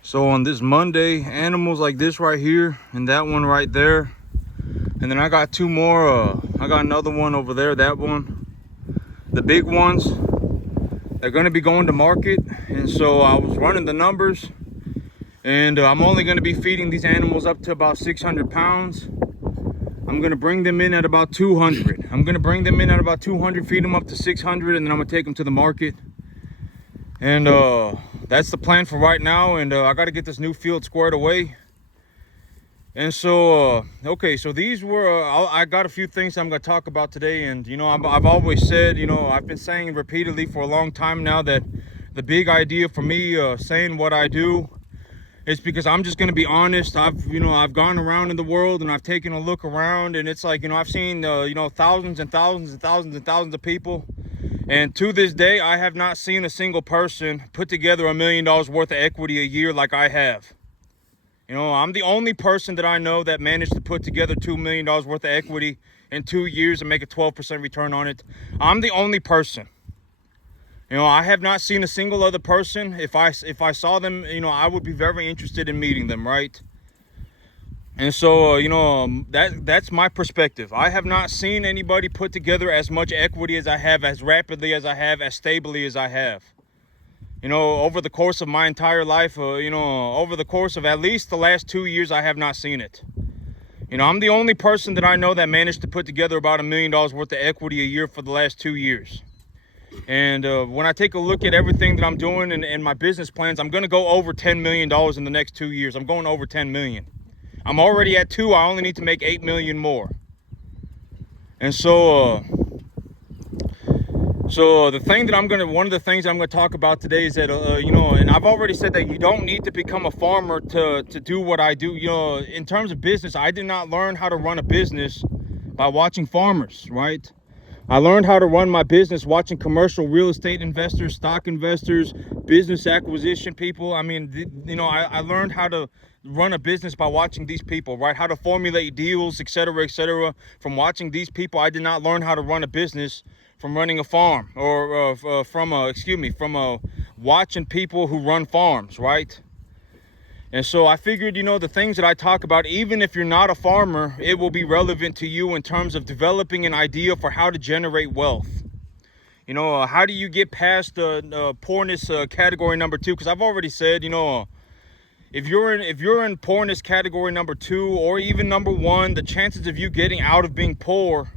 So on this Monday, animals like this right here and that one right there, and then I got two more. I got another one over there, that one. The big ones, they're gonna be going to market, and so I was running the numbers, and I'm only gonna be feeding these animals up to about 600 pounds. I'm gonna bring them in at about 200. I'm gonna bring them in at about 200, feed them up to 600, and then I'm gonna take them to the market. And that's the plan for right now. And I got to get this new field squared away. And so, okay, so these were, I got a few things I'm going to talk about today. And, you know, I've always said, you know, I've been saying repeatedly for a long time now that the big idea for me saying what I do is because I'm just going to be honest. I've gone around in the world and I've taken a look around, and it's like, you know, I've seen, you know, thousands and thousands and thousands and thousands of people. And to this day, I have not seen a single person put together $1 million worth of equity a year like I have. You know, I'm the only person that I know that managed to put together $2 million worth of equity in 2 years and make a 12% return on it. I'm the only person. You know, I have not seen a single other person. If I saw them, you know, I would be very interested in meeting them, right? And so, you know, that's my perspective. I have not seen anybody put together as much equity as I have, as rapidly as I have, as stably as I have. You know, over the course of my entire life, you know, over the course of at least the last 2 years, I have not seen it. You know, I'm the only person that I know that managed to put together about $1 million worth of equity a year for the last 2 years. And when I take a look at everything that I'm doing and my business plans, I'm going to go over $10 million in the next 2 years. I'm going over 10 million. I'm already at 2. I only need to make 8 million more. And so, the thing that one of the things I'm going to talk about today is that, you know, and I've already said that you don't need to become a farmer to do what I do. You know, in terms of business, I did not learn how to run a business by watching farmers, right? I learned how to run my business watching commercial real estate investors, stock investors, business acquisition people. I mean, you know, I learned how to run a business by watching these people, right? How to formulate deals, etc., from watching these people. I did not learn how to run a business from running a farm or from watching people who run farms, right? And so I figured, you know, the things that I talk about, even if you're not a farmer, it will be relevant to you in terms of developing an idea for how to generate wealth. You know, how do you get past the poorness category number 2? Because I've already said, you know, if you're in poorness category number 2 or even number 1, the chances of you getting out of being poor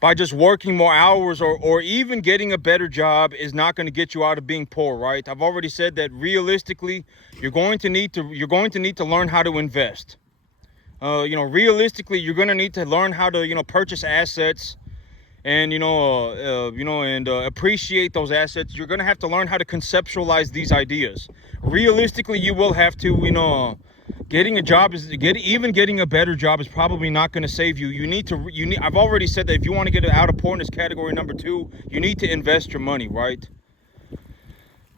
by just working more hours or even getting a better job is not going to get you out of being poor, right? I've already said that realistically, you're going to need to learn how to invest. You know, realistically, you're going to need to learn how to, you know, purchase assets and, appreciate those assets. You're going to have to learn how to conceptualize these ideas. Realistically, you will have to, you know, getting a better job is probably not going to save you. I've already said that if you want to get out of poorness category number 2, you need to invest your money, right?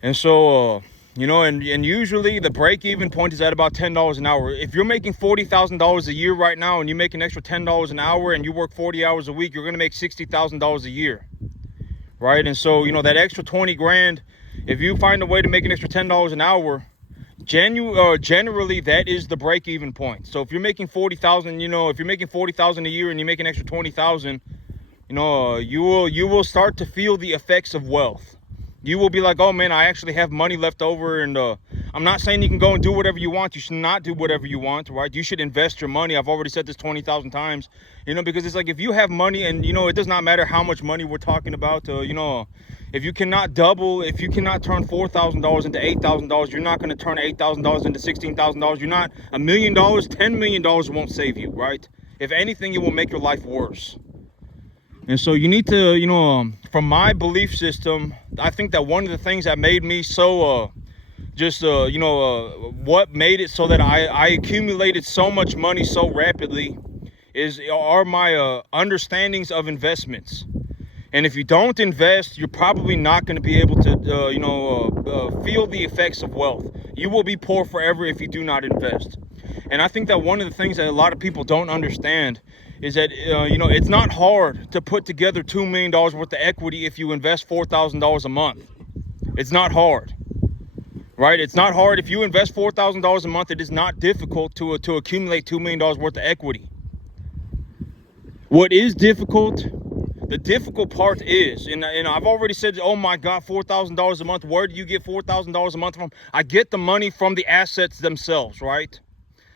And so, you know, and usually the break-even point is at about $10 an hour. If you're making $40,000 a year right now and you make an extra $10 an hour and you work 40 hours a week, you're going to make $60,000 a year, right? And so, you know, that extra 20 grand, if you find a way to make an extra $10 an hour, generally that is the break-even point. So if you're making 40,000, you know, if you're making 40,000 a year and you make an extra 20,000, you know, you will start to feel the effects of wealth. You will be like, oh man, I actually have money left over. And I'm not saying you can go and do whatever you want. You should not do whatever you want, right? You should invest your money. I've already said this 20,000 times, you know, because it's like if you have money and, you know, it does not matter how much money we're talking about, you know, if you cannot turn $4,000 into $8,000, you're not going to turn $8,000 into $16,000. You're not $1 million, $10 million won't save you, right? If anything, it will make your life worse. And so you need to, you know, from my belief system, I think that one of the things that made me so, what made it so that I accumulated so much money so rapidly are my understandings of investments. And if you don't invest, you're probably not going to be able to, feel the effects of wealth. You will be poor forever if you do not invest. And I think that one of the things that a lot of people don't understand is that, it's not hard to put together $2 million worth of equity if you invest $4,000 a month. It's not hard. right? It's not hard. If you invest $4,000 a month, it is not difficult to accumulate $2 million worth of equity. What is difficult, the difficult part is, and I've already said, oh my God, $4,000 a month. Where do you get $4,000 a month from? I get the money from the assets themselves, right?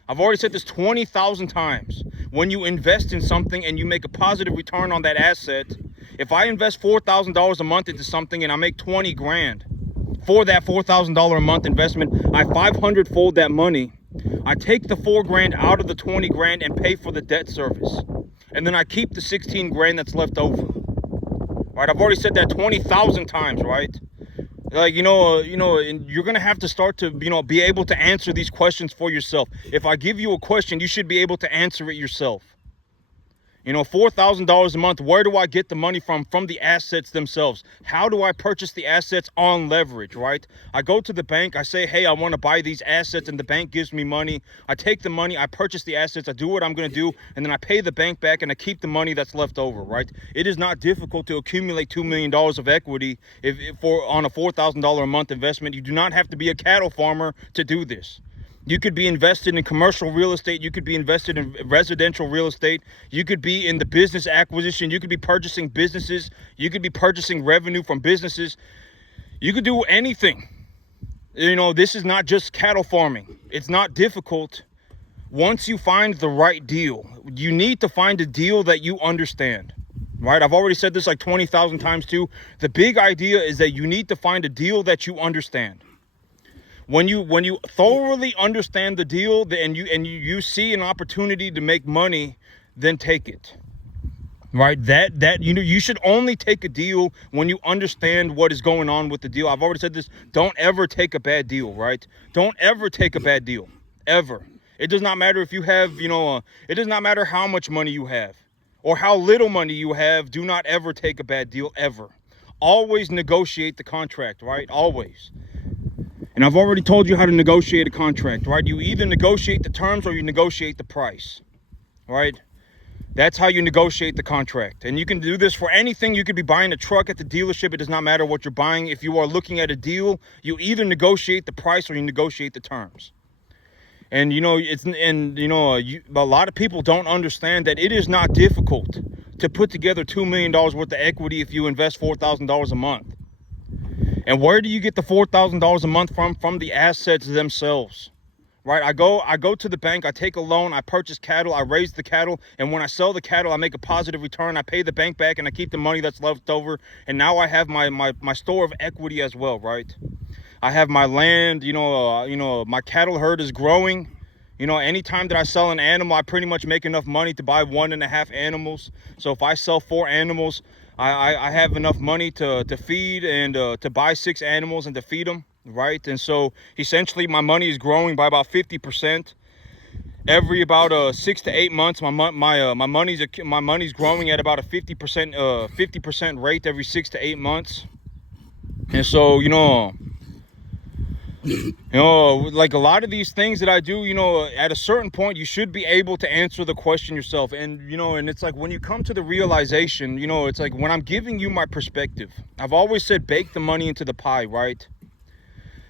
I've already said this 20,000 times. When you invest in something and you make a positive return on that asset, if I invest $4,000 a month into something and I make 20 grand for that $4,000 a month investment, I 500-fold that money. I take the 4 grand out of the 20 grand and pay for the debt service. And then I keep the 16 grand that's left over. Right? I've already said that 20,000 times, right? Like, and you're going to have to start to, be able to answer these questions for yourself. If I give you a question, you should be able to answer it yourself. $4,000 a month, where do I get the money from? From the assets themselves. How do I purchase the assets? On leverage, right? I go to the bank, I say, hey, I want to buy these assets, and the bank gives me money. I take the money, I purchase the assets, I do what I'm going to do, and then I pay the bank back, and I keep the money that's left over, right? It is not difficult to accumulate $2 million of equity on a $4,000 a month investment. You do not have to be a cattle farmer to do this. You could be invested in commercial real estate. You could be invested in residential real estate. You could be in the business acquisition. You could be purchasing businesses. You could be purchasing revenue from businesses. You could do anything. This is not just cattle farming. It's not difficult. Once you find the right deal, you need to find a deal that you understand, right? I've already said this like 20,000 times too. The big idea is that you need to find a deal that you understand. When you thoroughly understand the deal and you see an opportunity to make money, then take it. Right? You should only take a deal when you understand what is going on with the deal. I've already said this. Don't ever take a bad deal, right? Don't ever take a bad deal. Ever. It does not matter if you have, it does not matter how much money you have or how little money you have. Do not ever take a bad deal, ever. Always negotiate the contract, right? Always. And I've already told you how to negotiate a contract, right? You either negotiate the terms or you negotiate the price, right? That's how you negotiate the contract. And you can do this for anything. You could be buying a truck at the dealership. It does not matter what you're buying. If you are looking at a deal, you either negotiate the price or you negotiate the terms. And, a lot of people don't understand that it is not difficult to put together $2 million worth of equity if you invest $4,000 a month. And where do you get the $4,000 a month from? From the assets themselves, right? I go to the bank, I take a loan, I purchase cattle, I raise the cattle, and when I sell the cattle, I make a positive return. I pay the bank back, and I keep the money that's left over. And now I have my store of equity as well, right? I have my land, my cattle herd is growing. Anytime that I sell an animal, I pretty much make enough money to buy 1.5 animals. So if I sell 4 animals, I have enough money to feed and to buy 6 animals and to feed them, right? And so essentially my money is growing by about 50%. Every about 6 to 8 months, my money's growing at about a 50% rate every 6 to 8 months. And so like a lot of these things that I do, at a certain point, you should be able to answer the question yourself. And, and it's like when you come to the realization, it's like when I'm giving you my perspective, I've always said, bake the money into the pie, right?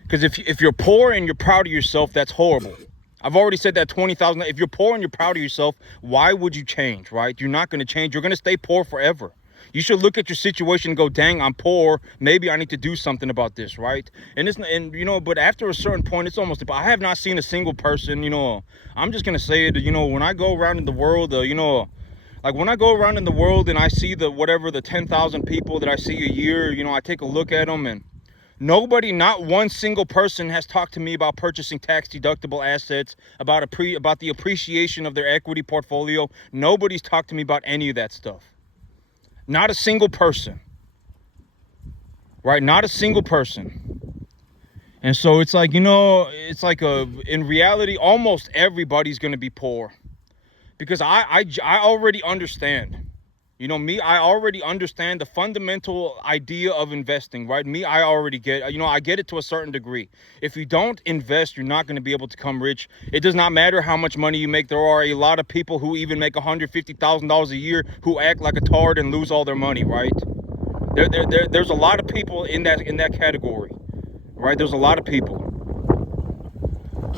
Because if you're poor and you're proud of yourself, that's horrible. I've already said that 20,000. If you're poor and you're proud of yourself, why would you change, right? You're not going to change. You're going to stay poor forever. You should look at your situation and go, dang, I'm poor. Maybe I need to do something about this, right? But after a certain point, it's almost, I have not seen a single person, I'm just going to say it, when I go around in the world, like when I go around in the world and I see the 10,000 people that I see a year, I take a look at them, and nobody, not one single person has talked to me about purchasing tax deductible assets, about the appreciation of their equity portfolio. Nobody's talked to me about any of that stuff. Not a single person, right? Not a single person. And so it's like, in reality, almost everybody's going to be poor, because I already understand, I already understand the fundamental idea of investing, right? I already get, I get it to a certain degree. If you don't invest, you're not going to be able to become rich. It does not matter how much money you make. There are a lot of people who even make $150,000 a year who act like a tard and lose all their money, right? There's a lot of people in that category, right? There's a lot of people.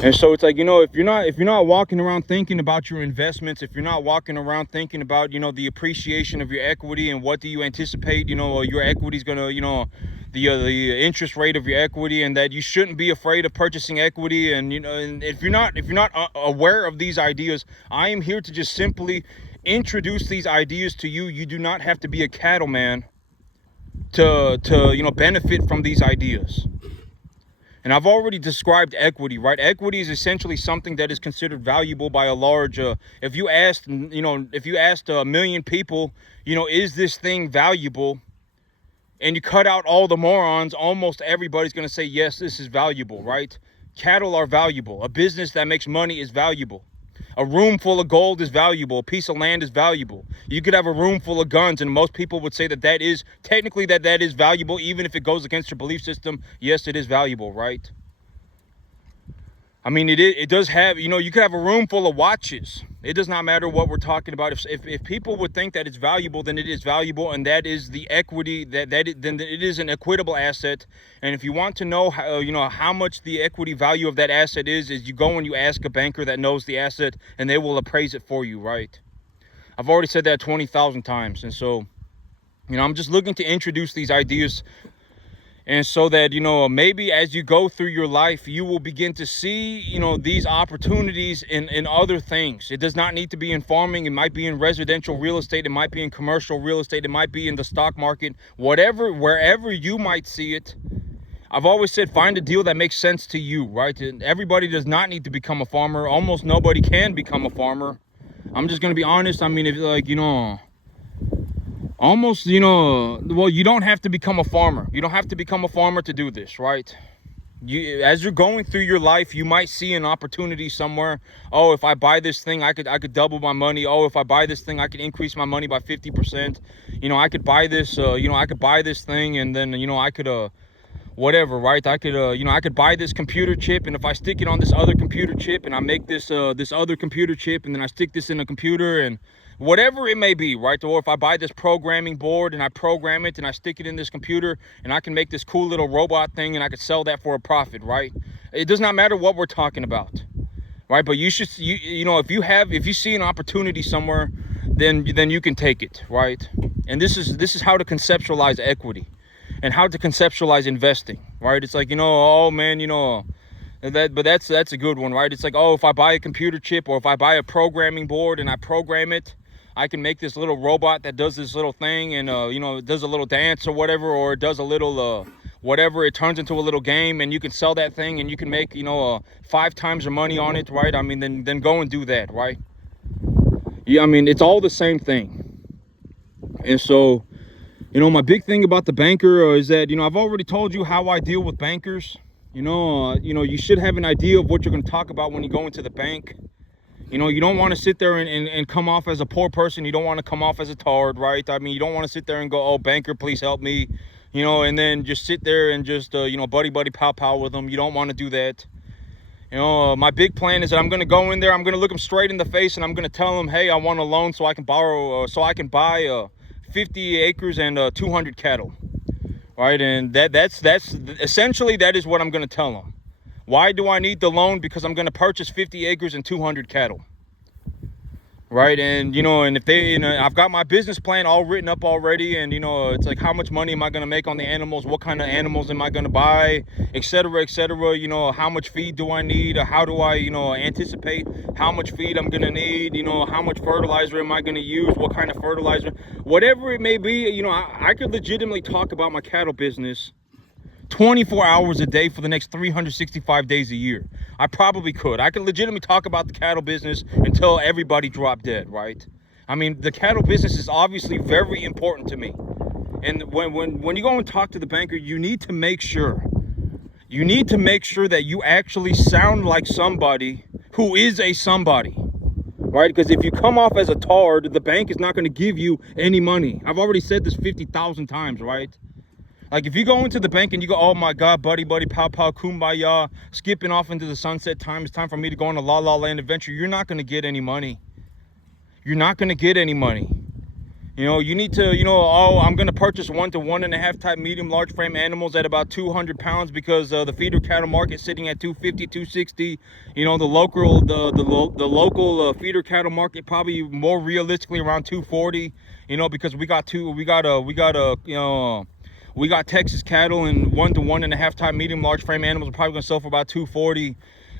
And so it's like, you know, if you're not walking around thinking about your investments, if you're not walking around thinking about, you know, the appreciation of your equity and what do you anticipate, you know, your equity's gonna, you know, the interest rate of your equity, and that you shouldn't be afraid of purchasing equity. And, you know, and if you're not aware of these ideas, I am here to just simply introduce these ideas to you. You do not have to be a cattleman to you know, benefit from these ideas. And I've already described equity, right? Equity is essentially something that is considered valuable by a large, if you asked a million people, you know, is this thing valuable? And you cut out all the morons, almost everybody's going to say, yes, this is valuable, right? Cattle are valuable. A business that makes money is valuable. A room full of gold is valuable. A piece of land is valuable. You could have a room full of guns, and most people would say that is technically that is valuable, even if it goes against your belief system. Yes, it is valuable, right? I mean, it does have, you know, you could have a room full of watches. It does not matter what we're talking about. If people would think that it's valuable, then it is valuable, and that is the equity, then it is an equitable asset. And if you want to know how, you know, how much the equity value of that asset is you go and you ask a banker that knows the asset, and they will appraise it for you, right? I've already said that 20,000 times. And so, you know, I'm just looking to introduce these ideas. And so that, you know, maybe as you go through your life, you will begin to see, you know, these opportunities in other things. It does not need to be in farming. It might be in residential real estate. It might be in commercial real estate. It might be in the stock market, whatever, wherever you might see it. I've always said, find a deal that makes sense to you, right? And everybody does not need to become a farmer. Almost nobody can become a farmer. I'm just going to be honest. I mean, if, like, you know, almost, you know, well, you don't have to become a farmer. You don't have to become a farmer to do this, right? As you're going through your life, you might see an opportunity somewhere. Oh, if I buy this thing, I could double my money. Oh, if I buy this thing, I could increase my money by 50%. You know, I could buy this, you know, I could buy this thing, and then, you know, I could, whatever, right? I could, you know, I could buy this computer chip, and if I stick it on this other computer chip, and I make this, this other computer chip, and then I stick this in a computer, and whatever it may be, right? Or if I buy this programming board and I program it and I stick it in this computer, and I can make this cool little robot thing, and I could sell that for a profit, right? It does not matter what we're talking about, right? But you should, you know, if you see an opportunity somewhere, then you can take it, right? And this is how to conceptualize equity and how to conceptualize investing, right? It's like, you know, oh man, you know, that's a good one, right? It's like, oh, if I buy a computer chip, or if I buy a programming board and I program it, I can make this little robot that does this little thing, and you know, it does a little dance or whatever, or it does a little whatever, it turns into a little game, and you can sell that thing, and you can make, you know, 5 times your money on it, right? I mean, then go and do that, right? Yeah, I mean, it's all the same thing. And so, you know, my big thing about the banker is that, you know, I've already told you how I deal with bankers. You know, you should have an idea of what you're going to talk about when you go into the bank. You know, you don't want to sit there and come off as a poor person. You don't want to come off as a tard, right? I mean, you don't want to sit there and go, oh, banker, please help me. You know, and then just sit there and just, you know, buddy, pow with them. You don't want to do that. You know, my big plan is that I'm going to go in there. I'm going to look them straight in the face, and I'm going to tell them, hey, I want a loan so I can buy 50 acres and 200 cattle. Right? And that's essentially, that is what I'm going to tell them. Why do I need the loan? Because I'm going to purchase 50 acres and 200 cattle. Right? And, you know, and if they, you know, I've got my business plan all written up already, and, you know, it's like, how much money am I going to make on the animals? What kind of animals am I going to buy? Etc., etc. You know, how much feed do I need? How do I, you know, anticipate how much feed I'm going to need? You know, how much fertilizer am I going to use? What kind of fertilizer? Whatever it may be, you know, I could legitimately talk about my cattle business 24 hours a day for the next 365 days a year. I probably could. I could legitimately talk about the cattle business until everybody dropped dead, right? I mean, the cattle business is obviously very important to me. And when you go and talk to the banker, you need to make sure that you actually sound like somebody who is a somebody, right? Because if you come off as a tard, the bank is not going to give you any money. I've already said this 50,000 times, right? Like, if you go into the bank and you go, oh my God, buddy, pow, kumbaya, skipping off into the sunset time, it's time for me to go on a la-la land adventure, you're not going to get any money. You're not going to get any money. You know, you need to, you know, oh, I'm going to purchase 1 to 1.5 type medium large frame animals at about 200 pounds because the feeder cattle market sitting at 250, 260. You know, the local feeder cattle market probably more realistically around 240. You know, because we got Texas cattle, and 1 to 1.5 type medium large frame animals are probably going to sell for about 240.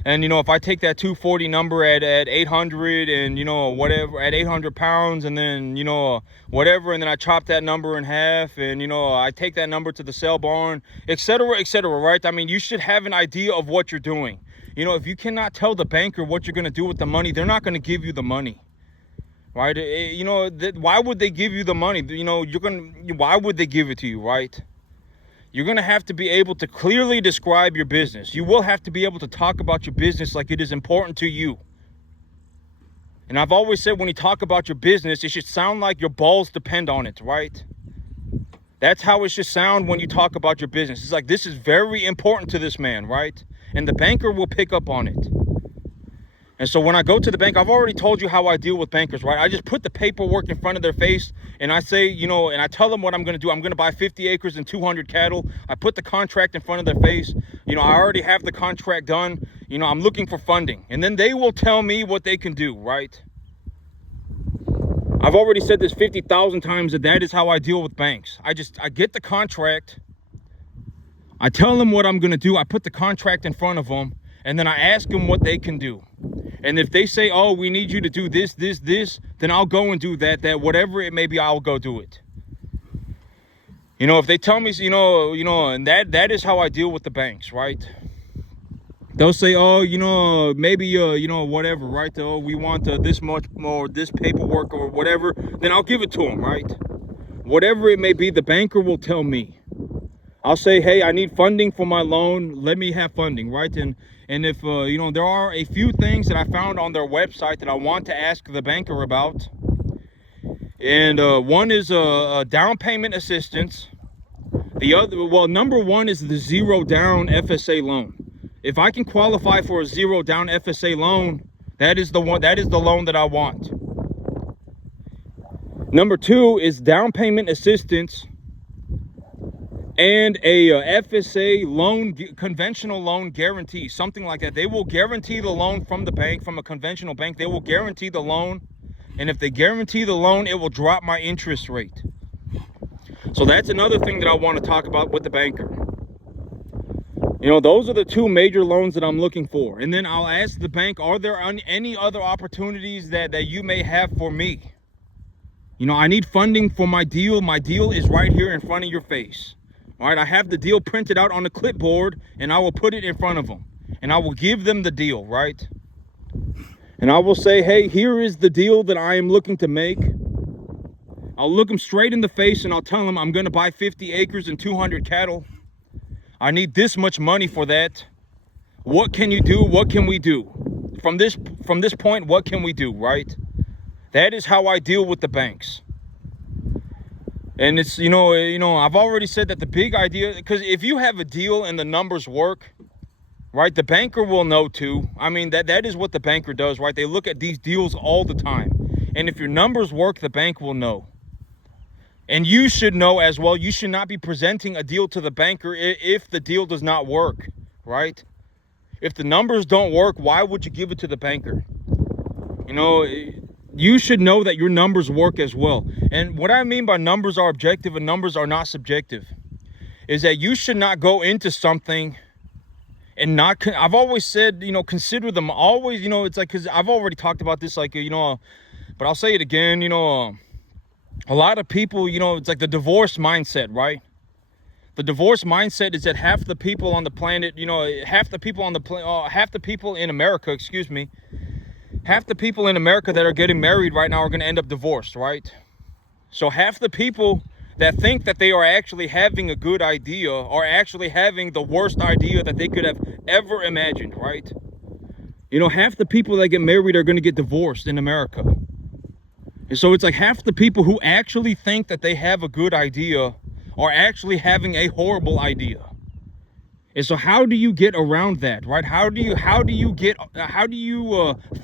And, you know, if I take that 240 number at 800 and, you know, whatever, at 800 pounds, and then, you know, whatever, and then I chop that number in half, and, you know, I take that number to the sale barn, etc., right? I mean, you should have an idea of what you're doing. You know, if you cannot tell the banker what you're going to do with the money, they're not going to give you the money, right? You know, why would they give you the money? You know, why would they give it to you, right? You're going to have to be able to clearly describe your business. You will have to be able to talk about your business like it is important to you. And I've always said, when you talk about your business, it should sound like your balls depend on it, right? That's how it should sound when you talk about your business. It's like, this is very important to this man, right? And the banker will pick up on it. And so when I go to the bank, I've already told you how I deal with bankers, right? I just put the paperwork in front of their face, and I say, you know, and I tell them what I'm going to do. I'm going to buy 50 acres and 200 cattle. I put the contract in front of their face. You know, I already have the contract done. You know, I'm looking for funding. And then they will tell me what they can do, right? I've already said this 50,000 times, that is how I deal with banks. I get the contract. I tell them what I'm going to do. I put the contract in front of them, and then I ask them what they can do. And if they say, oh, we need you to do this, then I'll go and do that, whatever it may be, I'll go do it. You know, if they tell me, you know, and that is how I deal with the banks, right? They'll say, oh, you know, maybe, you know, whatever, right? Oh, we want this much more, this paperwork or whatever, then I'll give it to them, right? Whatever it may be, the banker will tell me. I'll say, hey, I need funding for my loan. Let me have funding, right? And if, you know, there are a few things that I found on their website that I want to ask the banker about. And one is a down payment assistance. The other, well, number one is the 0 down FSA loan. If I can qualify for a 0 down FSA loan, that is the loan that I want. Number two is down payment assistance and a FSA loan, conventional loan guarantee, something like that. They will guarantee the loan from the bank, from a conventional bank. They will guarantee the loan. And if they guarantee the loan, it will drop my interest rate. So that's another thing that I want to talk about with the banker. You know, those are the two major loans that I'm looking for. And then I'll ask the bank, are there any other opportunities that you may have for me? You know, I need funding for my deal. My deal is right here in front of your face. All right, I have the deal printed out on a clipboard, and I will put it in front of them. And I will give them the deal, right? And I will say, hey, here is the deal that I am looking to make. I'll look them straight in the face, and I'll tell them I'm going to buy 50 acres and 200 cattle. I need this much money for that. What can you do? What can we do? From this point, what can we do, right? That is how I deal with the banks. And it's, you know, I've already said that the big idea, because if you have a deal and the numbers work, right, the banker will know too. I mean, that is what the banker does, right? They look at these deals all the time. And if your numbers work, the bank will know. And you should know as well. You should not be presenting a deal to the banker if the deal does not work, right? If the numbers don't work, why would you give it to the banker? You know, you should know that your numbers work as well. And what I mean by numbers are objective and numbers are not subjective is that you should not go into something and not, I've always said, you know, consider them always, you know, it's like, because I've already talked about this, like, you know, but I'll say it again, you know, a lot of people, you know, it's like the divorce mindset, right? The divorce mindset is that half the people on the planet, you know, half the people in America, excuse me, half the people in America that are getting married right now are going to end up divorced, right? So half the people that think that they are actually having a good idea are actually having the worst idea that they could have ever imagined, right? You know, half the people that get married are going to get divorced in America. And so it's like half the people who actually think that they have a good idea are actually having a horrible idea. And so how do you get around that, right? How do you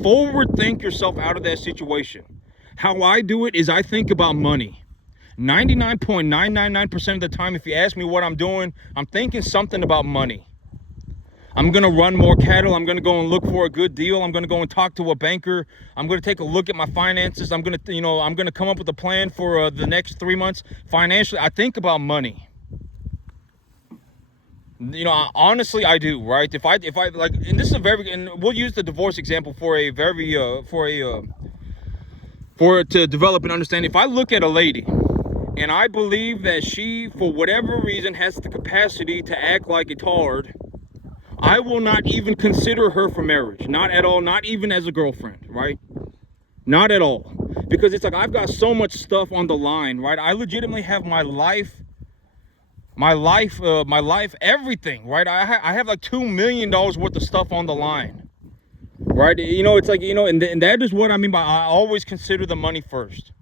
forward think yourself out of that situation? How I do it is I think about money. 99.999% of the time, if you ask me what I'm doing, I'm thinking something about money. I'm going to run more cattle. I'm going to go and look for a good deal. I'm going to go and talk to a banker. I'm going to take a look at my finances. I'm going to, I'm going to come up with a plan for the next 3 months financially. I think about money. Honestly, I do, right? If I like, and this is and we'll use the divorce example for a very, to develop an understanding. If I look at a lady and I believe that she, for whatever reason, has the capacity to act like a tard, I will not even consider her for marriage. Not at all. Not even as a girlfriend, right? Not at all. Because it's like, I've got so much stuff on the line, right? I legitimately have my life, everything, right? I have like $2 million worth of stuff on the line, right? It's like, and that is what I mean by I always consider the money first.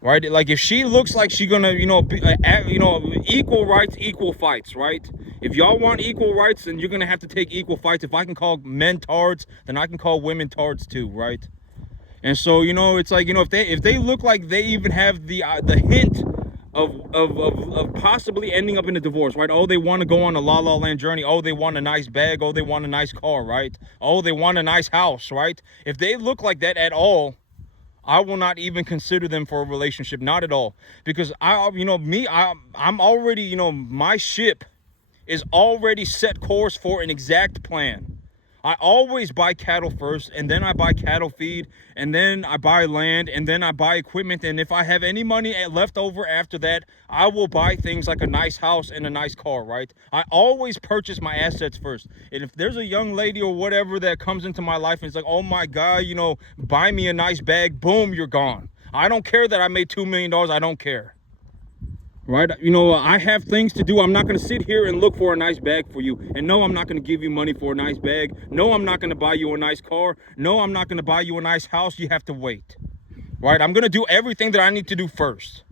Right, like if she looks like she's gonna, equal rights, equal fights, right? If y'all want equal rights, then you're gonna have to take equal fights. If I can call men tards, then I can call women tards too, right? And so, it's like, if they look like they even have the hint of possibly ending up in a divorce, right? Oh, they want to go on a La La Land journey. Oh, they want a nice bag. Oh, they want a nice car, right? Oh, they want a nice house, right? If they look like that at all, I will not even consider them for a relationship, not at all. Because I'm already, my ship is already set course for an exact plan. I always buy cattle first, and then I buy cattle feed, and then I buy land, and then I buy equipment. And if I have any money left over after that, I will buy things like a nice house and a nice car, right? I always purchase my assets first. And if there's a young lady or whatever that comes into my life and it's like, oh my God, buy me a nice bag, boom, you're gone. I don't care that I made $2 million. I don't care. Right? I have things to do. I'm not going to sit here and look for a nice bag for you. And no, I'm not going to give you money for a nice bag. No, I'm not going to buy you a nice car. No, I'm not going to buy you a nice house. You have to wait. Right? I'm going to do everything that I need to do first.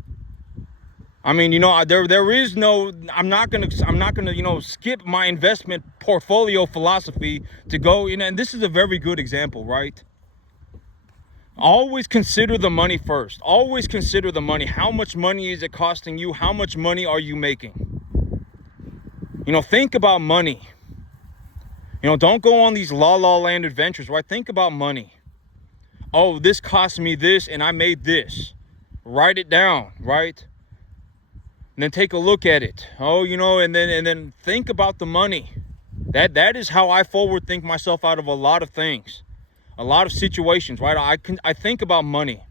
I mean, there is no, I'm not going to, skip my investment portfolio philosophy to go, and this is a very good example, right? Always consider the money first. Always consider the money. How much money is it costing you? How much money are you making? Think about money. Don't go on these La La Land adventures, right? Think about money. Oh, this cost me this and I made this. Write it down, right? And then take a look at it. Oh, and then think about the money. That is how I forward think myself out of a lot of things. A lot of situations, right? I think about money.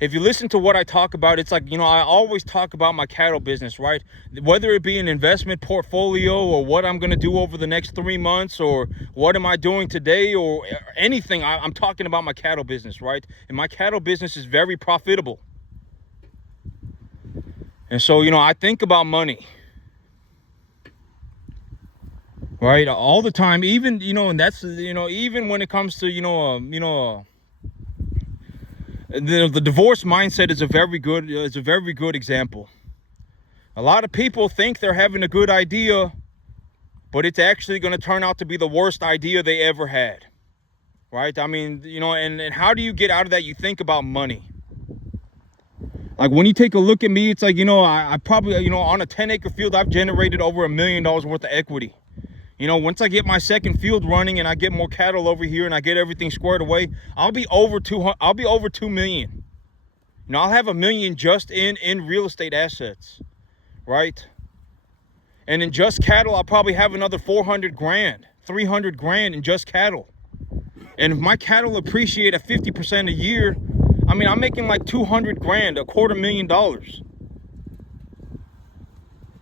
If you listen to what I talk about, it's like, I always talk about my cattle business, right? Whether it be an investment portfolio or what I'm going to do over the next 3 months or what am I doing today or anything, I'm talking about my cattle business, right? And my cattle business is very profitable. And so, I think about money. Right, all the time, even, and that's, even when it comes to, the divorce mindset is a very good example. A lot of people think they're having a good idea, but it's actually going to turn out to be the worst idea they ever had. Right? I mean, and how do you get out of that? You think about money. Like when you take a look at me, it's like, I probably, on a 10-acre field, I've generated over $1 million worth of equity. Once I get my second field running and I get more cattle over here and I get everything squared away, I'll be over 2 million. I'll have $1 million just in real estate assets, right? And in just cattle, I'll probably have another 400 grand, 300 grand in just cattle. And if my cattle appreciate at 50% a year, I mean, I'm making like 200 grand, $250,000.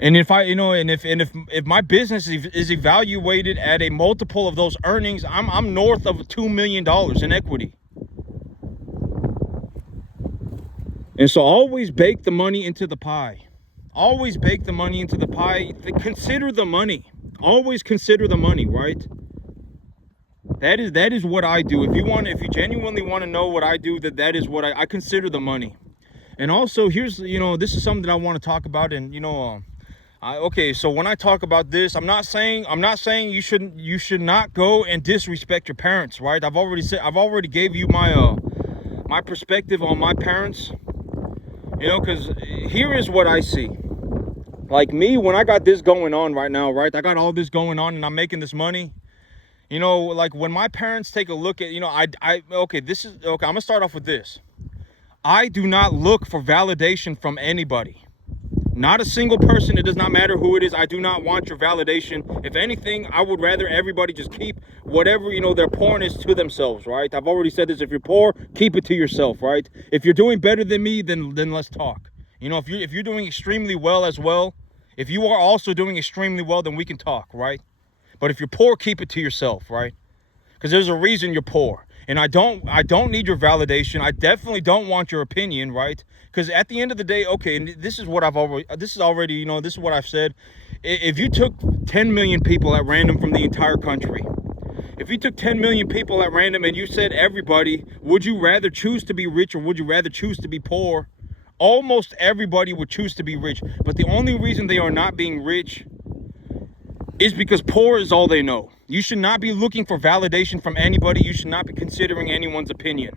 And if if my business is evaluated at a multiple of those earnings, I'm north of $2 million in equity. And so always bake the money into the pie. Always bake the money into the pie. Consider the money. Always consider the money, right? That is what I do. If you genuinely want to know what I do, that is what I consider the money. And also, here's, this is something that I want to talk about. And okay, so when I talk about this, I'm not saying you should not go and disrespect your parents, right? I've already gave you my my perspective on my parents. You know, because here is what I see. Like me, when I got this going on right now, right? I got all this going on and I'm making this money. You know, like when my parents take a look at, you know, okay, I'm gonna start off with this. I do not look for validation from anybody. Not a single person. It does not matter who it is. I do not want your validation. If anything, I would rather everybody just keep whatever, you know, their porn is to themselves, right? I've already said this. If you're poor, keep it to yourself, right? If you're doing better than me, then let's talk. You know, if you're doing extremely well as well, if you are also doing extremely well, then we can talk, right? But if you're poor, keep it to yourself, right? Because there's a reason you're poor. And I don't need your validation. I definitely don't want your opinion, right? Because at the end of the day, okay, and this is what this is what I've said. If you took 10 million people at random from the entire country, if you took 10 million people at random and you said everybody, would you rather choose to be rich or would you rather choose to be poor? Almost everybody would choose to be rich. But the only reason they are not being rich is because poor is all they know. You should not be looking for validation from anybody. You should not be considering anyone's opinion.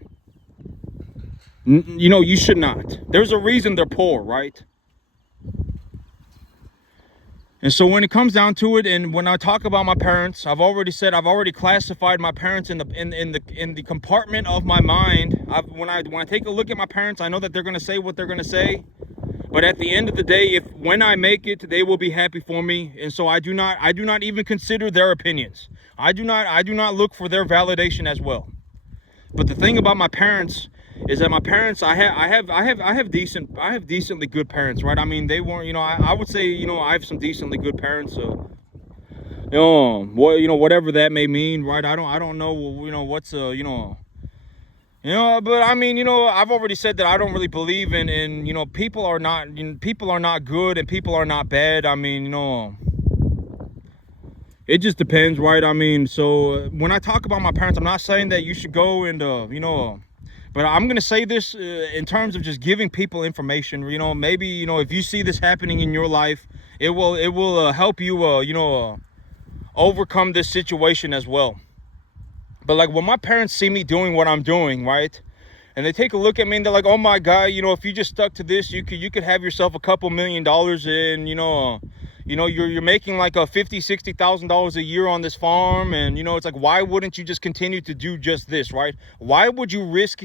You know, you should not. There's a reason they're poor, right? And so when it comes down to it, and when I talk about my parents, I've already classified my parents in the compartment of my mind. When I take a look at my parents, I know that they're gonna say what they're gonna say. But at the end of the day, when I make it, they will be happy for me. And so I do not even consider their opinions. I do not look for their validation as well. But the thing about my parents is that my parents, I have decently good parents, right? I mean, they weren't, you know, I would say, you know, I have some decently good parents. So, whatever that may mean, right? I don't know, you know, what's you know, but I mean, you know, I've already said that I don't really believe in you know, people are not good and people are not bad. I mean, you know, it just depends, right? I mean, so when I talk about my parents, I'm not saying that you should go and, you know, but I'm going to say this in terms of just giving people information. You know, maybe, you know, if you see this happening in your life, it will help you, you know, overcome this situation as well. But like when my parents see me doing what I'm doing, right? And they take a look at me and they're like, oh my God, you know, if you just stuck to this, you could have yourself a couple $1 million and, you know, you're making like a $50,000-$60,000 a year on this farm. And, you know, it's like, why wouldn't you just continue to do just this, right? Why would you risk,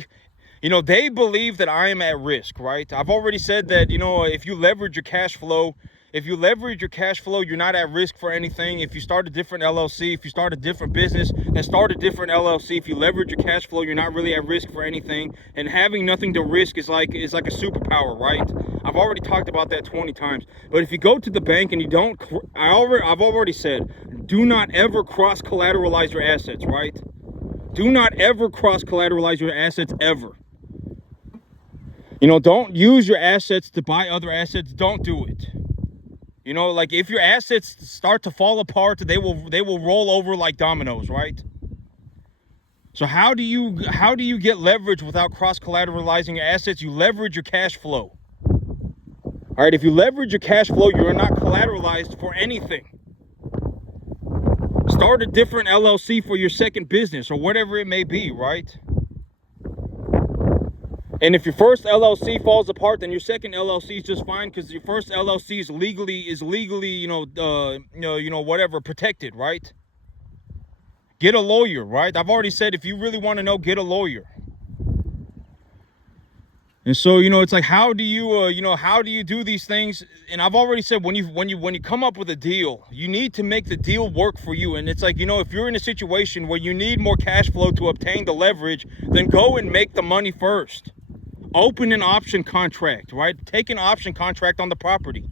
you know, they believe that I am at risk, right? I've already said that, you know, if you leverage your cash flow, you're not at risk for anything. If you start a different LLC, if you start a different business, then start a different LLC. If you leverage your cash flow, you're not really at risk for anything. And having nothing to risk is like a superpower, right? I've already talked about that 20 times. But if you go to the bank and you don't, I've already said, do not ever cross-collateralize your assets, right? Do not ever cross-collateralize your assets ever. You know, don't use your assets to buy other assets. Don't do it. You know, like if your assets start to fall apart, they will roll over like dominoes, right? So how do you get leverage without cross-collateralizing your assets? You leverage your cash flow. All right, if you leverage your cash flow, you're not collateralized for anything. Start a different LLC for your second business or whatever it may be, right? And if your first LLC falls apart, then your second LLC is just fine because your first LLC is legally, you know, whatever, protected, right? Get a lawyer, right? I've already said if you really want to know, get a lawyer. And so, you know, it's like, how do you do these things? And I've already said when you come up with a deal, you need to make the deal work for you. And it's like, you know, if you're in a situation where you need more cash flow to obtain the leverage, then go and make the money first. Open an option contract, right? Take an option contract on the property.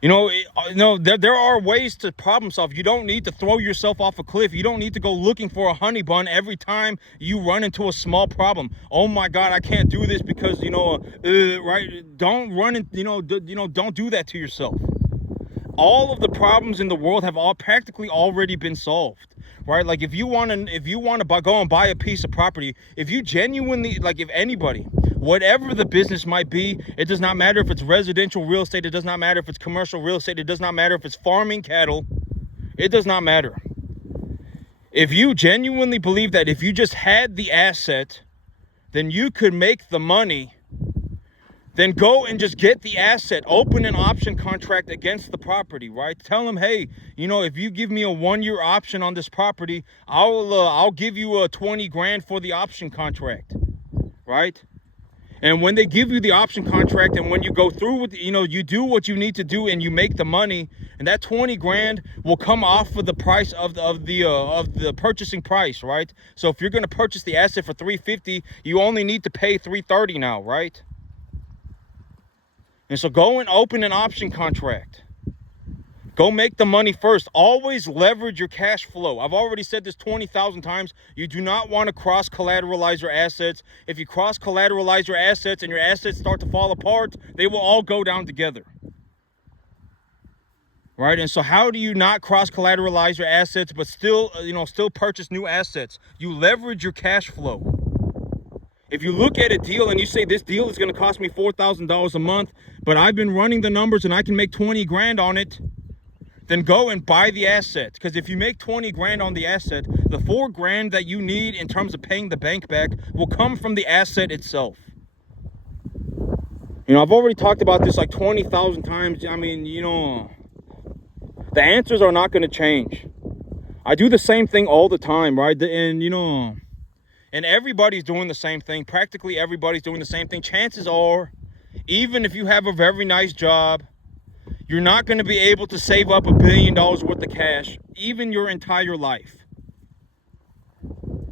You know, there are ways to problem solve. You don't need to throw yourself off a cliff. You don't need to go looking for a honey bun every time you run into a small problem. Oh my God, I can't do this because, you know, right? Don't run in, don't do that to yourself. All of the problems in the world have practically already been solved. Right? Like if you want to go and buy a piece of property, if you genuinely, like if anybody, whatever the business might be, it does not matter if it's residential real estate, it does not matter if it's commercial real estate, it does not matter if it's farming cattle, it does not matter. If you genuinely believe that if you just had the asset, then you could make the money then go and just get the asset. Open an option contract against the property, right? Tell them, hey, you know, if you give me a 1-year option on this property, I'll give you a 20 grand for the option contract, right? And when they give you the option contract, and when you go through with, you know, you do what you need to do and you make the money, and that 20 grand will come off of the price of the purchasing price, right? So if you're going to purchase the asset for 350, you only need to pay 330 now, right? And so go and open an option contract. Go make the money first. Always leverage your cash flow. I've already said this 20,000 times. You do not want to cross-collateralize your assets. If you cross-collateralize your assets and your assets start to fall apart, they will all go down together. Right? And so how do you not cross-collateralize your assets but still, still purchase new assets? You leverage your cash flow. If you look at a deal and you say this deal is going to cost me $4,000 a month, but I've been running the numbers and I can make 20 grand on it, then go and buy the asset. Because if you make 20 grand on the asset, the 4 grand that you need in terms of paying the bank back will come from the asset itself. You know, I've already talked about this like 20,000 times. I mean, you know, the answers are not going to change. I do the same thing all the time, right? And, you know, and everybody's doing the same thing. Practically everybody's doing the same thing. Chances are, even if you have a very nice job, you're not going to be able to save up $1 billion worth of cash, even your entire life.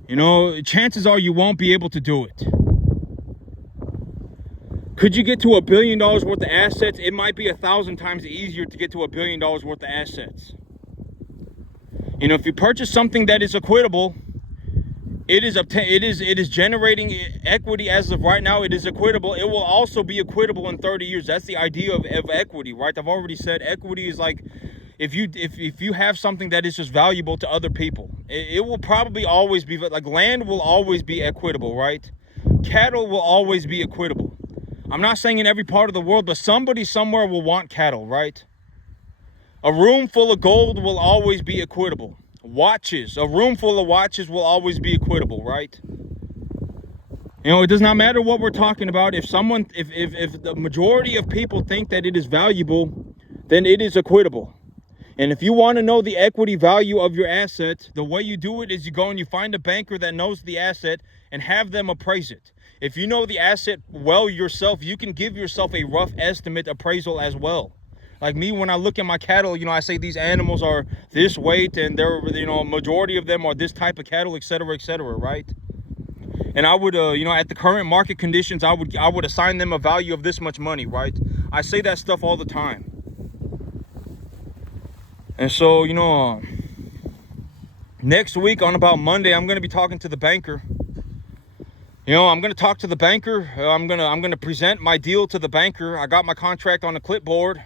You know, chances are you won't be able to do it. Could you get to $1 billion worth of assets? It might be 1,000 times easier to get to $1 billion worth of assets. You know, if you purchase something that is equitable, it is generating equity as of right now. It is equitable. It will also be equitable in 30 years. That's the idea of equity, right? I've already said equity is like if you have something that is just valuable to other people. It will probably always be like land will always be equitable, right? Cattle will always be equitable. I'm not saying in every part of the world, but somebody somewhere will want cattle, right? A room full of gold will always be equitable. Watches, a room full of watches will always be equitable, right? You know, it does not matter what we're talking about. If the majority of people think that it is valuable, then it is equitable. And if you want to know the equity value of your asset, the way you do it is you go and you find a banker that knows the asset and have them appraise it. If you know the asset well yourself, you can give yourself a rough estimate appraisal as well. Like me, when I look at my cattle, you know, I say these animals are this weight and they're, you know, majority of them are this type of cattle, etc., right? And I would, you know, at the current market conditions, I would assign them a value of this much money, right? I say that stuff all the time. And so, you know, next week on about Monday, I'm going to be talking to the banker. You know, I'm going to talk to the banker. I'm going to present my deal to the banker. I got my contract on the clipboard.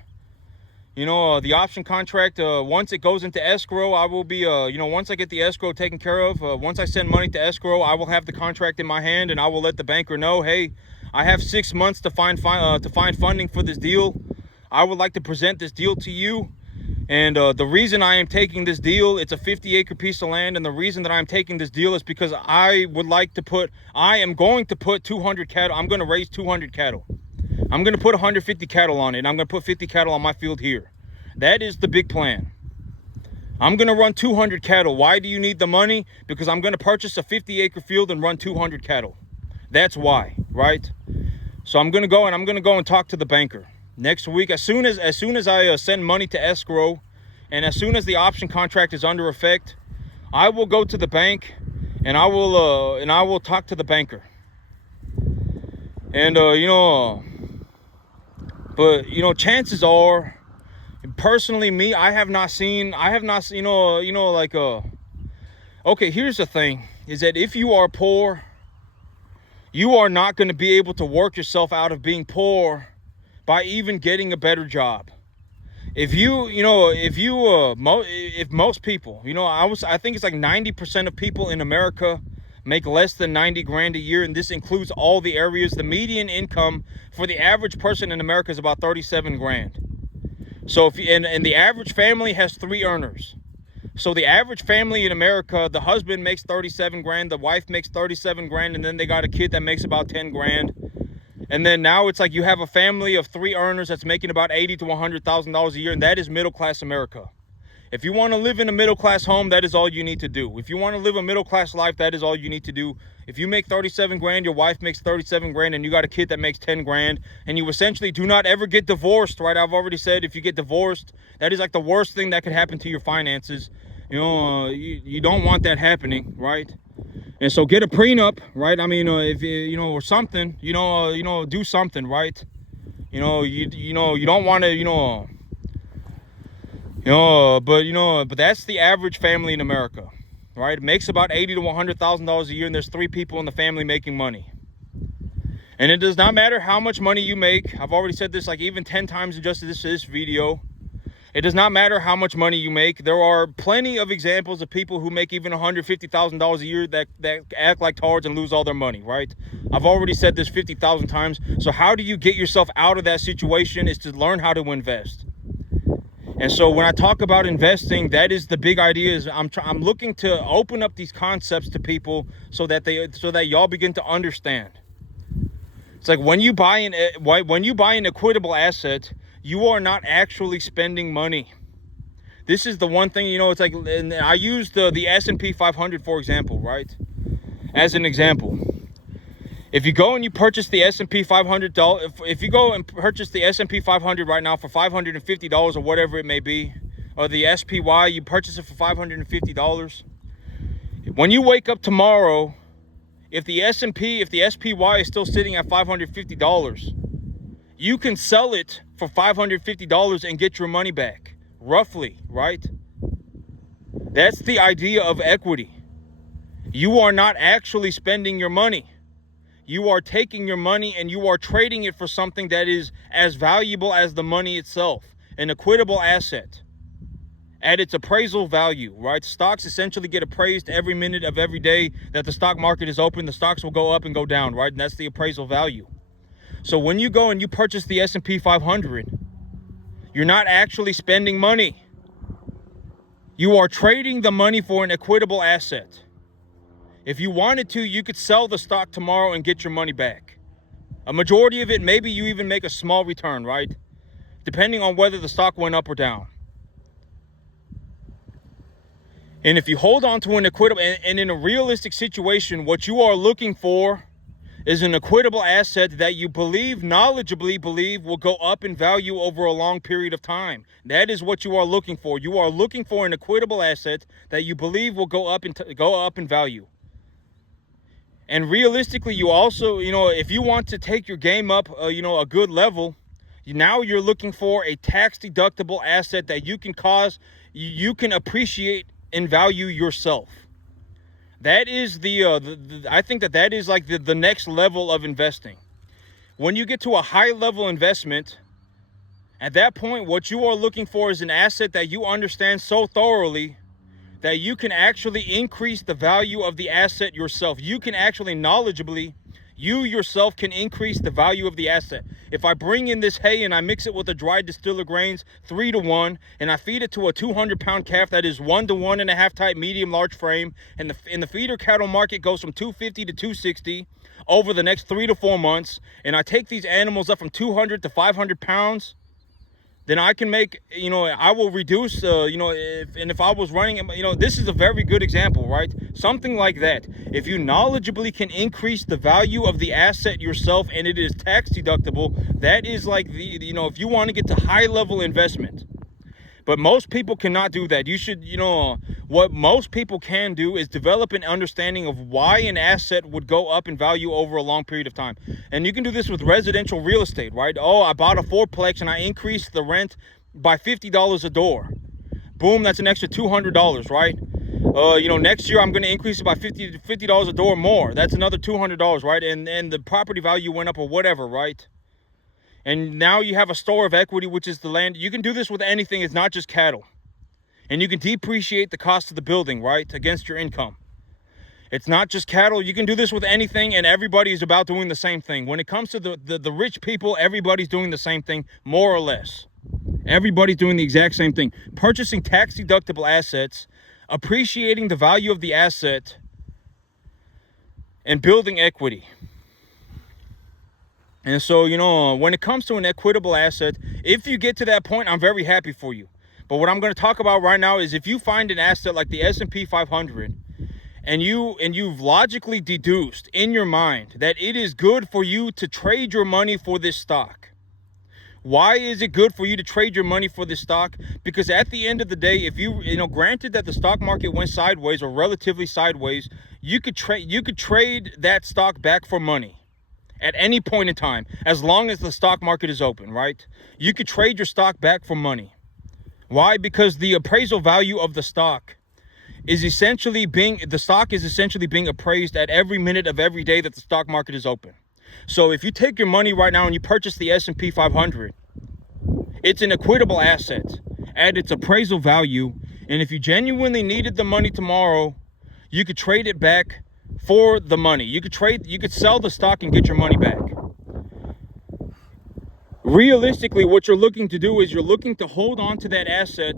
You know, the option contract, once it goes into escrow, I will be, you know, once I get the escrow taken care of, once I send money to escrow, I will have the contract in my hand and I will let the banker know, hey, I have 6 months to find funding for this deal. I would like to present this deal to you. And the reason I am taking this deal, it's a 50-acre piece of land. And the reason that I'm taking this deal is because I am going to put 200 cattle. I'm going to raise 200 cattle. I'm going to put 150 cattle on it, and I'm going to put 50 cattle on my field here. That is the big plan. I'm going to run 200 cattle. Why do you need the money? Because I'm going to purchase a 50-acre field and run 200 cattle. That's why, right? So I'm going to go and talk to the banker next week. As soon as I send money to escrow, and as soon as the option contract is under effect, I will go to the bank, and I will talk to the banker. And you know. But, you know, chances are, personally, me, I have not seen, you know, like, okay, here's the thing, is that if you are poor, you are not going to be able to work yourself out of being poor by even getting a better job. If most people, you know, I think it's like 90% of people in America make less than 90 grand a year, and this includes all the areas. The median income for the average person in America is about 37 grand. So and the average family has 3 earners. So the average family in America, the husband makes 37 grand, the wife makes 37 grand, and then they got a kid that makes about 10 grand. And then now it's like you have a family of 3 earners that's making about $80,000 to $100,000 a year, and that is middle-class America. If you want to live in a middle-class home, that is all you need to do. If you want to live a middle-class life, that is all you need to do. If you make 37 grand, your wife makes 37 grand, and you got a kid that makes 10 grand, and you essentially do not ever get divorced, right? I've already said if you get divorced, that is like the worst thing that could happen to your finances. You know, you don't want that happening, right? And so get a prenup, right? I mean, if you know, or something, do something, right? You don't want to, but that's the average family in America, right? It makes about $80,000 to $100,000 a year, and there's 3 people in the family making money. And it does not matter how much money you make. I've already said this like even 10 times in just this video. It does not matter how much money you make. There are plenty of examples of people who make even $150,000 a year that act like tards and lose all their money, right? I've already said this 50,000 times. So how do you get yourself out of that situation is to learn how to invest. And so when I talk about investing, that is the big idea. Is I'm looking to open up these concepts to people so that y'all begin to understand. It's like when you buy an equitable asset, you are not actually spending money. This is the one thing, it's like, and I used the S&P 500, for example, right? As an example. If you go and you purchase the S&P 500, if you go and purchase the S&P 500 right now for $550 or whatever it may be, or the SPY, you purchase it for $550. When you wake up tomorrow, if the SPY is still sitting at $550, you can sell it for $550 and get your money back, roughly, right? That's the idea of equity. You are not actually spending your money. You are taking your money and you are trading it for something that is as valuable as the money itself, an equitable asset at its appraisal value, right? Stocks essentially get appraised every minute of every day that the stock market is open. The stocks will go up and go down, right? And that's the appraisal value. So when you go and you purchase the S&P 500, you're not actually spending money. You are trading the money for an equitable asset. If you wanted to, you could sell the stock tomorrow and get your money back. A majority of it, maybe you even make a small return, right? Depending on whether the stock went up or down. And if you hold on to an equitable, and in a realistic situation, what you are looking for is an equitable asset that you knowledgeably believe will go up in value over a long period of time. That is what you are looking for. You are looking for an equitable asset that you believe will go up in value. And realistically, you also, if you want to take your game up, a good level, now you're looking for a tax-deductible asset that you can appreciate in value yourself. That is I think that is like the next level of investing. When you get to a high-level investment, at that point, what you are looking for is an asset that you understand so thoroughly that you can actually increase the value of the asset yourself. You can actually knowledgeably, you yourself can increase the value of the asset. If I bring in this hay and I mix it with the dried distiller grains 3 to 1, and I feed it to a 200-pound calf that is 1 to 1.5 type medium large frame, and the feeder cattle market goes from 250 to 260 over the next 3 to 4 months, and I take these animals up from 200 to 500 pounds, then I can make, I will reduce, if I was running, this is a very good example, right? Something like that. If you knowledgeably can increase the value of the asset yourself and it is tax deductible, that is like if you want to get to high level investment. But most people cannot do that. You should, what most people can do is develop an understanding of why an asset would go up in value over a long period of time. And you can do this with residential real estate, right? Oh, I bought a fourplex and I increased the rent by $50 a door. Boom, that's an extra $200, right? Next year I'm going to increase it by $50 a door more. That's another $200, right? And the property value went up or whatever, right? And now you have a store of equity, which is the land. You can do this with anything. It's not just cattle. And you can depreciate the cost of the building, right, against your income. It's not just cattle. You can do this with anything, and everybody is about doing the same thing. When it comes to the rich people, everybody's doing the same thing, more or less. Everybody's doing the exact same thing. Purchasing tax-deductible assets, appreciating the value of the asset, and building equity. And so, you know, when it comes to an equitable asset, if you get to that point, I'm very happy for you. But what I'm going to talk about right now is if you find an asset like the S&P 500 and you've logically deduced in your mind that it is good for you to trade your money for this stock. Why is it good for you to trade your money for this stock? Because at the end of the day, if you know, granted that the stock market went sideways or relatively sideways, you could trade that stock back for money at any point in time, as long as the stock market is open, right? You could trade your stock back for money. Why? Because the appraisal value of the stock is essentially being appraised at every minute of every day that the stock market is open. So if you take your money right now and you purchase the S&P 500, it's an equitable asset at its appraisal value. And if you genuinely needed the money tomorrow, you could trade it back for the money. You could sell the stock and get your money back. Realistically, what you're looking to do is you're looking to hold on to that asset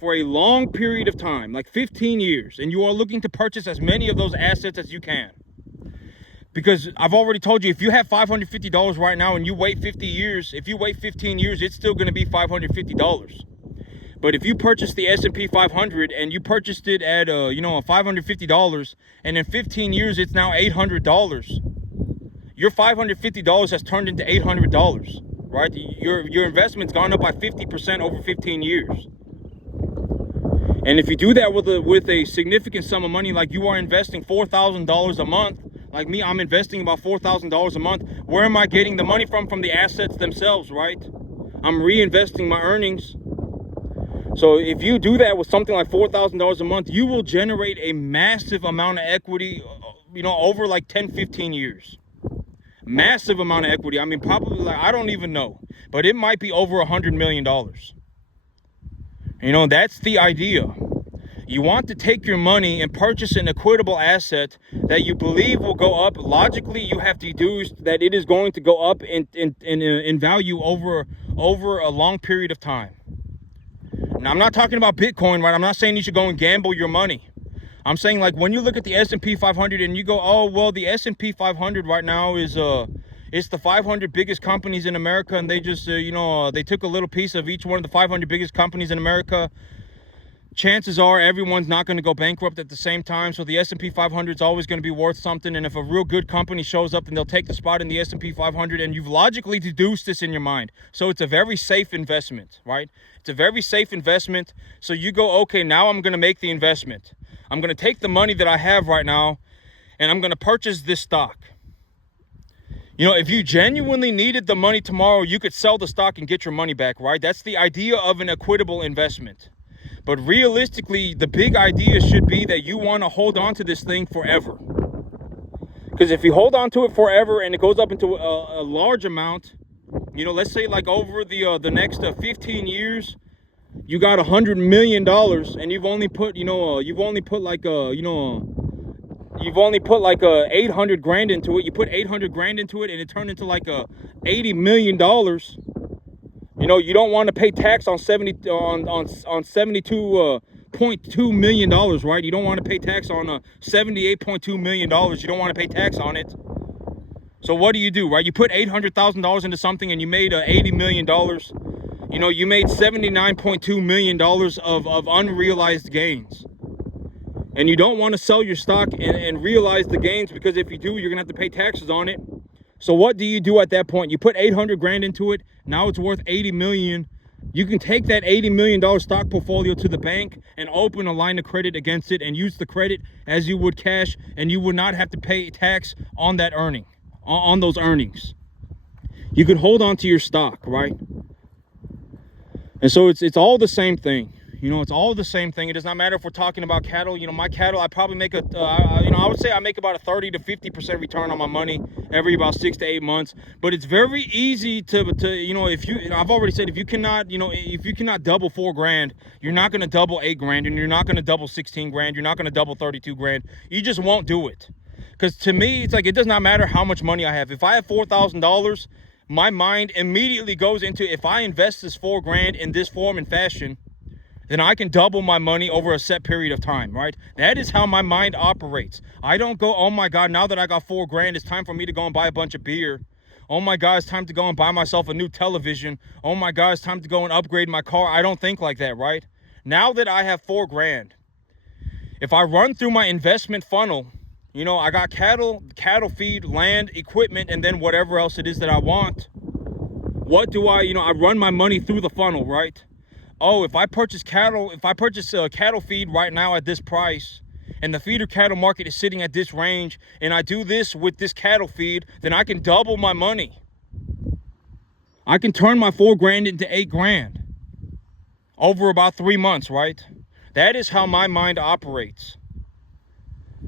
for a long period of time, like 15 years, and you are looking to purchase as many of those assets as you can. Because I've already told you, if you have $550 right now and you wait 50 years, if you wait 15 years, it's still going to be $550. But if you purchase the S&P 500 and you purchased it at $550, and in 15 years it's now $800, your $550 has turned into $800, right? Your investment's gone up by 50% over 15 years. And if you do that with a significant sum of money, like you are investing $4,000 a month, like me, I'm investing about $4,000 a month. Where am I getting the money from? From the assets themselves, right? I'm reinvesting my earnings. So if you do that with something like $4,000 a month, you will generate a massive amount of equity, over like 10, 15 years. Massive amount of equity. I mean, probably, like, I don't even know, but it might be over $100 million. That's the idea. You want to take your money and purchase an equitable asset that you believe will go up. Logically, you have deduced that it is going to go up in value over a long period of time. Now, I'm not talking about Bitcoin, right? I'm not saying you should go and gamble your money. I'm saying, like, when you look at the S&P 500 and you go, oh, well, the S&P 500 right now is it's the 500 biggest companies in America, and they just they took a little piece of each one of the 500 biggest companies in America. Chances are everyone's not going to go bankrupt at the same time, so the S&P 500 is always going to be worth something. And if a real good company shows up, then they'll take the spot in the S&P 500, and you've logically deduced this in your mind. So it's a very safe investment, right? It's a very safe investment. So you go, okay, now I'm going to make the investment. I'm going to take the money that I have right now, and I'm going to purchase this stock. If you genuinely needed the money tomorrow, you could sell the stock and get your money back, right? That's the idea of an equitable investment. But realistically, the big idea should be that you want to hold on to this thing forever. Because if you hold on to it forever and it goes up into a large amount, let's say like over the next 15 years, you got $100 million, and you've only put like 800 grand into it. You put 800 grand into it, and it turned into like $80 million. You don't want to pay tax on $72.2 million, right? You don't want to pay tax on $78.2 million. You don't want to pay tax on it. So what do, right? You put $800,000 into something and you made $80 million. You made $79.2 million of unrealized gains. And you don't want to sell your stock and realize the gains, because if you do, you're going to have to pay taxes on it. So what do you do at that point? You put 800 grand into it. Now it's worth 80 million. You can take that $80 million stock portfolio to the bank and open a line of credit against it and use the credit as you would cash, and you would not have to pay tax on that earning, on those earnings. You could hold on to your stock, right? And so it's all the same thing. It's all the same thing. It does not matter if we're talking about cattle. My cattle, I probably make I would say I make about a 30 to 50% return on my money every about 6 to 8 months. But it's very easy to I've already said, if you cannot double 4 grand, you're not going to double 8 grand, and you're not going to double 16 grand. You're not going to double 32 grand. You just won't do it. Because to me, it's like, it does not matter how much money I have. If I have $4,000, my mind immediately goes into, if I invest this 4 grand in this form and fashion, then I can double my money over a set period of time, right? That is how my mind operates. I don't go, oh my God, now that I got 4 grand, it's time for me to go and buy a bunch of beer. Oh my God, it's time to go and buy myself a new television. Oh my God, it's time to go and upgrade my car. I don't think like that, right? Now that I have $4 grand, if I run through my investment funnel, you know, I got cattle feed, land, equipment, and then whatever else it is that I want. What do I, you know, I run my money through the funnel, right? Oh, if I purchase cattle feed right now at this price, and the feeder cattle market is sitting at this range, and I do this with this cattle feed, then I can double my money. I can turn my $4 grand into $8 grand over about 3 months, right? That is how my mind operates.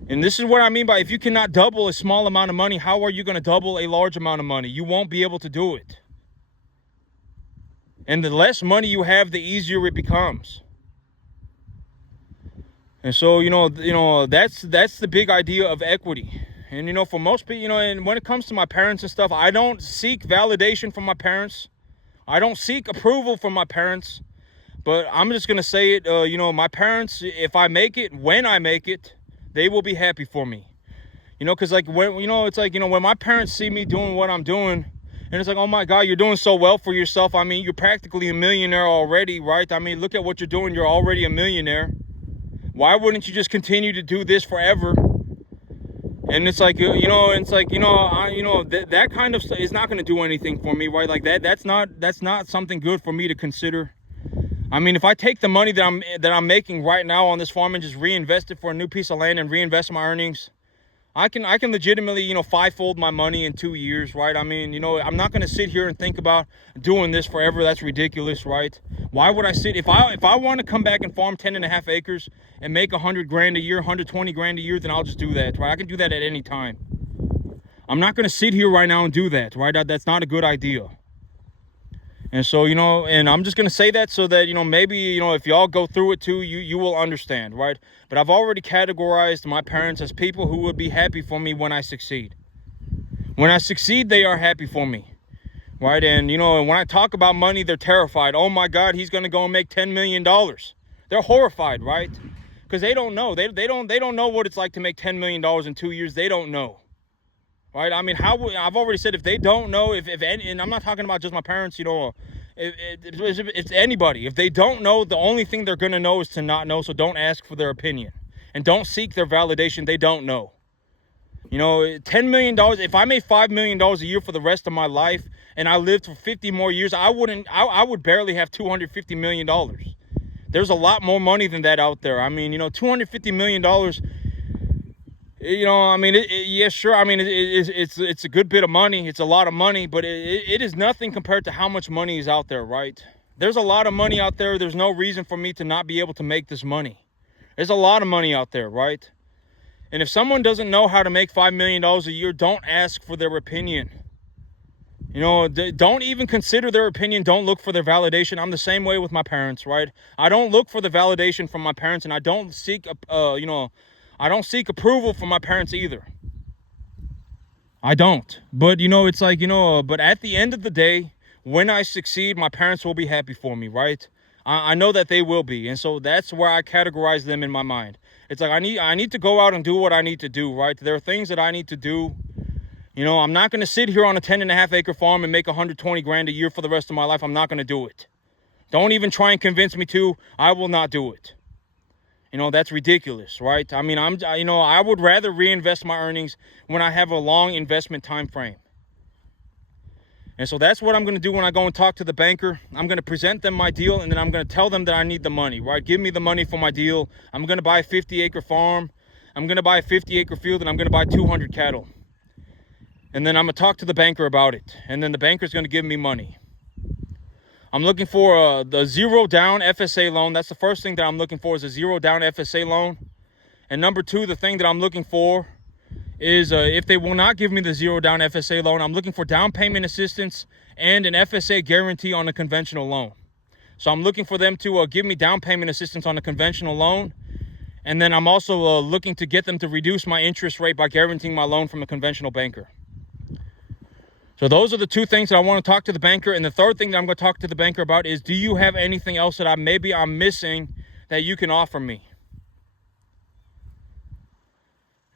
And this is what I mean by, if you cannot double a small amount of money, how are you going to double a large amount of money? You won't be able to do it. And the less money you have, the easier it becomes. And so, you know, that's the big idea of equity. And, you know, for most people, you know, and when it comes to my parents and stuff, I don't seek validation from my parents. I don't seek approval from my parents. But I'm just going to say it, you know, my parents, if I make it, when I make it, they will be happy for me. You know, because like, when, you know, it's like, you know, when my parents see me doing what I'm doing, and it's like, oh my God, you're doing so well for yourself. I mean, you're practically a millionaire already, right? I mean, look at what you're doing. You're already a millionaire. Why wouldn't you just continue to do this forever? And it's like, you know, it's like, you know, that kind of stuff is not going to do anything for me, right? Like that's not something good for me to consider. I mean, if I take the money that I'm making right now on this farm and just reinvest it for a new piece of land and reinvest my earnings, I can legitimately, you know, fivefold my money in 2 years, right? I mean, you know, I'm not going to sit here and think about doing this forever. That's ridiculous, right? Why would I sit, if I want to come back and farm 10.5 acres and make 100 grand a year, 120 grand a year, then I'll just do that, right? I can do that at any time. I'm not going to sit here right now and do that, right? That's not a good idea. And so, you know, and I'm just going to say that so that, you know, maybe, you know, if y'all go through it too, you will understand, right? But I've already categorized my parents as people who would be happy for me when I succeed. When I succeed, they are happy for me, right? And, you know, and when I talk about money, they're terrified. Oh my God, he's going to go and make $10 million. They're horrified, right? Because they don't know. They don't know what it's like to make $10 million in 2 years. They don't know. Right? I mean, I've already said, if they don't know, if any, and I'm not talking about just my parents, you know, it's anybody. If they don't know, the only thing they're going to know is to not know. So don't ask for their opinion and don't seek their validation. They don't know. You know, $10 million, if I made $5 million a year for the rest of my life and I lived for 50 more years, I would barely have $250 million. There's a lot more money than that out there. I mean, you know, $250 million, you know, I mean, yeah, sure. I mean, it's a good bit of money. It's a lot of money, but it is nothing compared to how much money is out there, right? There's a lot of money out there. There's no reason for me to not be able to make this money. There's a lot of money out there, right? And if someone doesn't know how to make $5 million a year, don't ask for their opinion. You know, don't even consider their opinion. Don't look for their validation. I'm the same way with my parents, right? I don't look for the validation from my parents, and I don't seek, you know, I don't seek approval from my parents either. I don't. But, you know, it's like, you know, but at the end of the day, when I succeed, my parents will be happy for me, right? I know that they will be. And so that's where I categorize them in my mind. It's like, I need to go out and do what I need to do, right? There are things that I need to do. You know, I'm not going to sit here on a 10.5 acre farm and make 120 grand a year for the rest of my life. I'm not going to do it. Don't even try and convince me to. I will not do it. You know, that's ridiculous, right? I mean, you know, I would rather reinvest my earnings when I have a long investment time frame. And so that's what I'm going to do when I go and talk to the banker. I'm going to present them my deal, and then I'm going to tell them that I need the money, right? Give me the money for my deal. I'm going to buy a 50-acre farm. I'm going to buy a 50-acre field, and I'm going to buy 200 cattle. And then I'm going to talk to the banker about it. And then the banker's going to give me money. I'm looking for the zero down FSA loan. That's the first thing that I'm looking for, is a zero down FSA loan. And number two, the thing that I'm looking for is if they will not give me the zero down FSA loan, I'm looking for down payment assistance and an FSA guarantee on a conventional loan. So I'm looking for them to give me down payment assistance on a conventional loan. And then I'm also looking to get them to reduce my interest rate by guaranteeing my loan from a conventional banker. So those are the two things that I want to talk to the banker. And the third thing that I'm going to talk to the banker about is, do you have anything else that I'm missing that you can offer me?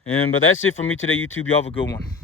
But that's it for me today, YouTube. Y'all have a good one.